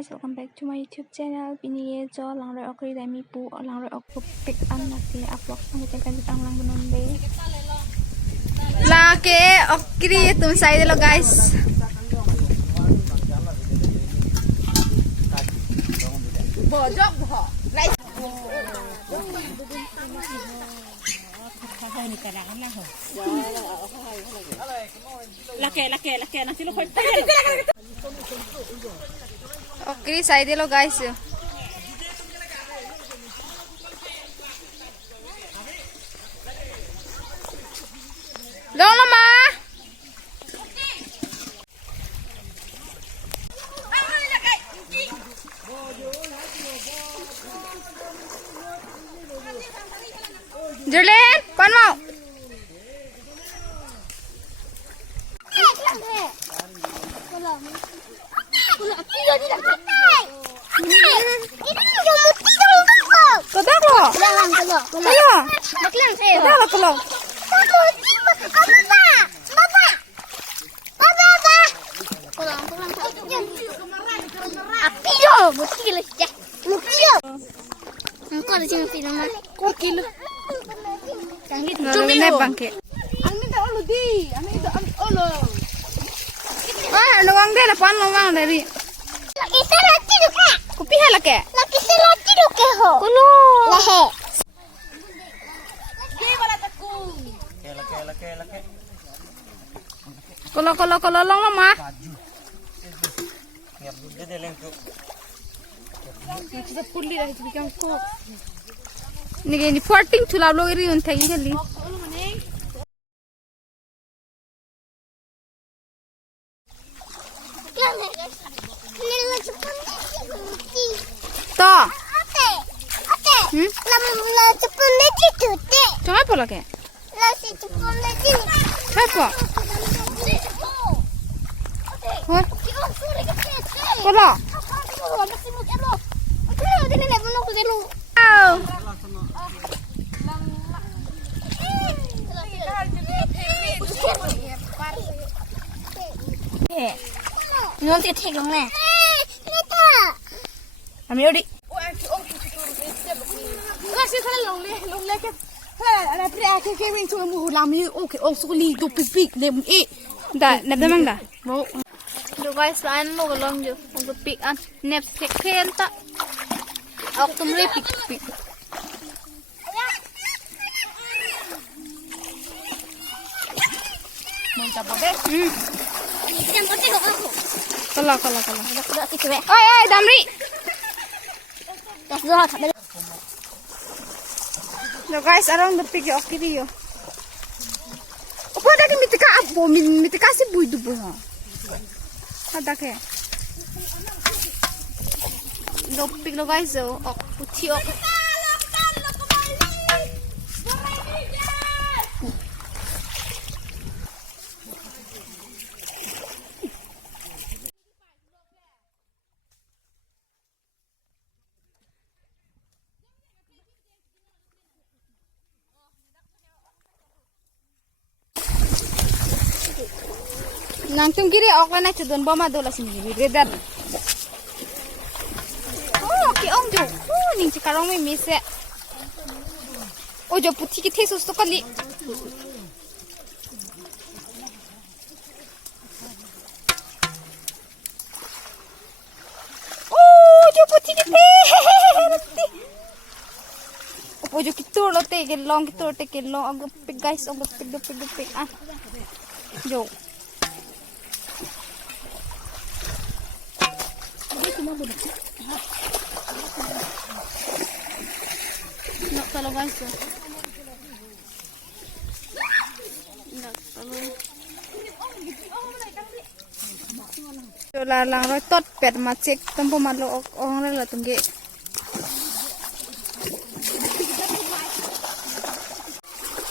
guys, welcome back to my YouTube channel. Pini jo langroi okri dami pu langroi ok pick an nasi upload ang tekan lang benon be. Lake okri tum side lo guys. Bojok bo. Lake nanti lo Oke, saya dulu guys. Dong lama. Julian, pan mau? Luang deh, lapan luang dari. Kita lagi luka. Kopi halak ya? Lagi lagi luka ho. Kuno. Lehe. Kalau long lama. Ini 14 tulab lo iri unta ini. Toh. La cepun lagi tu te. Jangan apa lagi? La si cepun lagi. Apa? Hah? Kalau? Nanti take long le. Kami odi. Kasih kalau long le ke. Ada pria ke wing tu mu lami okay suli do pipik le e. Dah, nep demang dah. Mau. Do guys, lain lo long jo. Untuk pik an nep sekhen tak. Aku tumre pik. Mantap be. Yang penting aku. Kalau. Dah kita be. Oi, Damri. Dah sudah tak ada. No guys, around the pig of kiri yo. Opo dagi mitika apo mitika si buidu bo ha. Ada ke? No pig no guys yo. Ok puti ok. Nang tum kiri ok na chudon boma dola sini redar. Oh, ki om jo. Oh, ning chikarong me mise. Oh, jo puti ki thesus to kali. Oh, jo puti ki the. Oh, jo kitur lo te gelong kitur te gelong ag pig guys, ag pig ah. Jo. Nak kalau guys tu. Nak kalau. Jola lang roi tot pet macek tempo malo orang la tungge.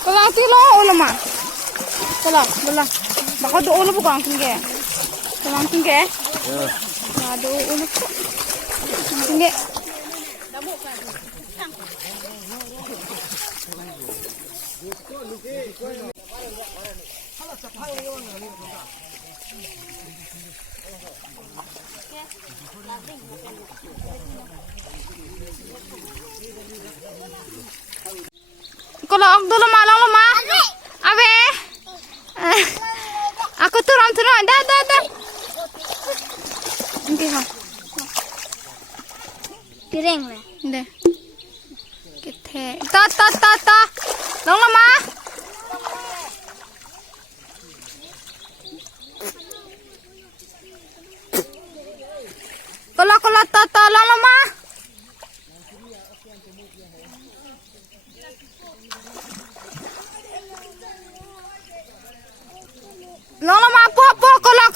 Kalau kilo ulama. Kalau. Baka do ulo bukan tungge. Kalau tungge. Aduh, ulo. Tungge. Kalau aku dulu malam lama, abe, aku turun, dah. Nanti ha, Piring lah. deh, kita, ta, long lama. Kalau ta, long lama. Lama apa kalau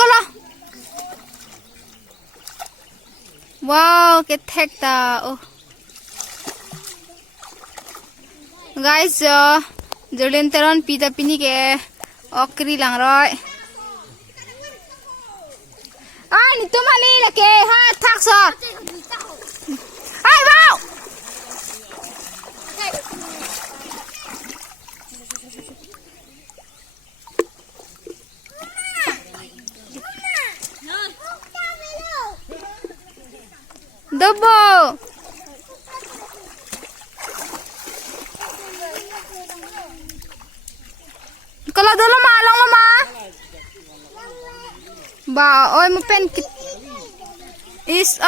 wow ketek ta oh guys jolin teron pita pini ke okri langroi ai ni tu mani la ke ha thak so ai wow double kalau dulu malang lama ba oi mo pen kit is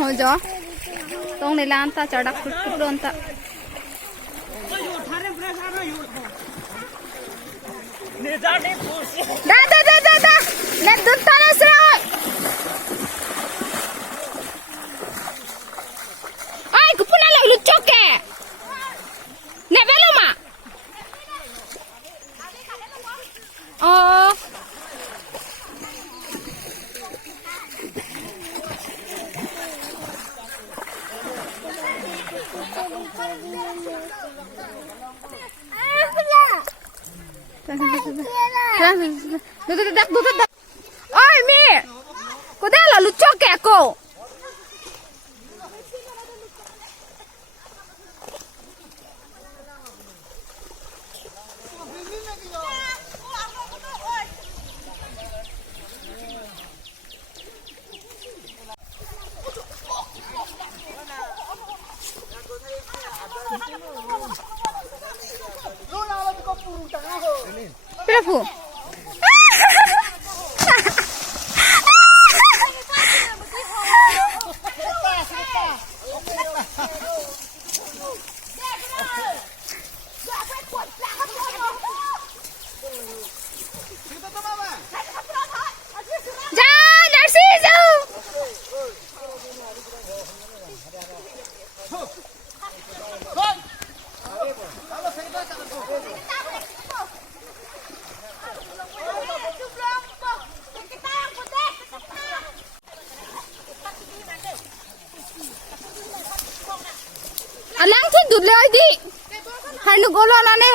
हो जा tong ni lan ta chadak kut don ta da let dun ta na se ai ku puna la lucu ke ne velo ma oh oi mi ko dah lah lucu ke aku Perapu. Alang thi dut le di hanu golo na ne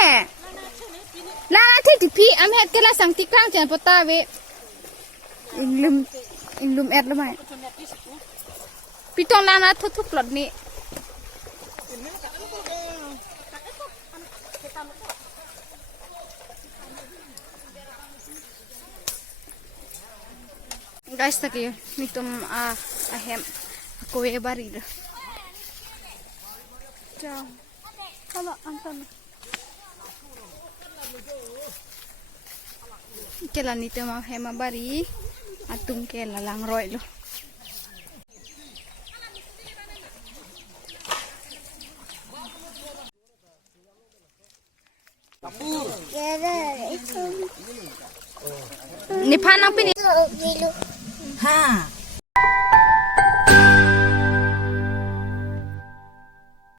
la thi tipi am het kela sang tikang jan pota we inglum et la mai pitong lana thu plot ni guys taki mitum ahem kowe bari da ciao kalau anton kela nito ma hema bari atung kela langroi lo ni panang pini Ha.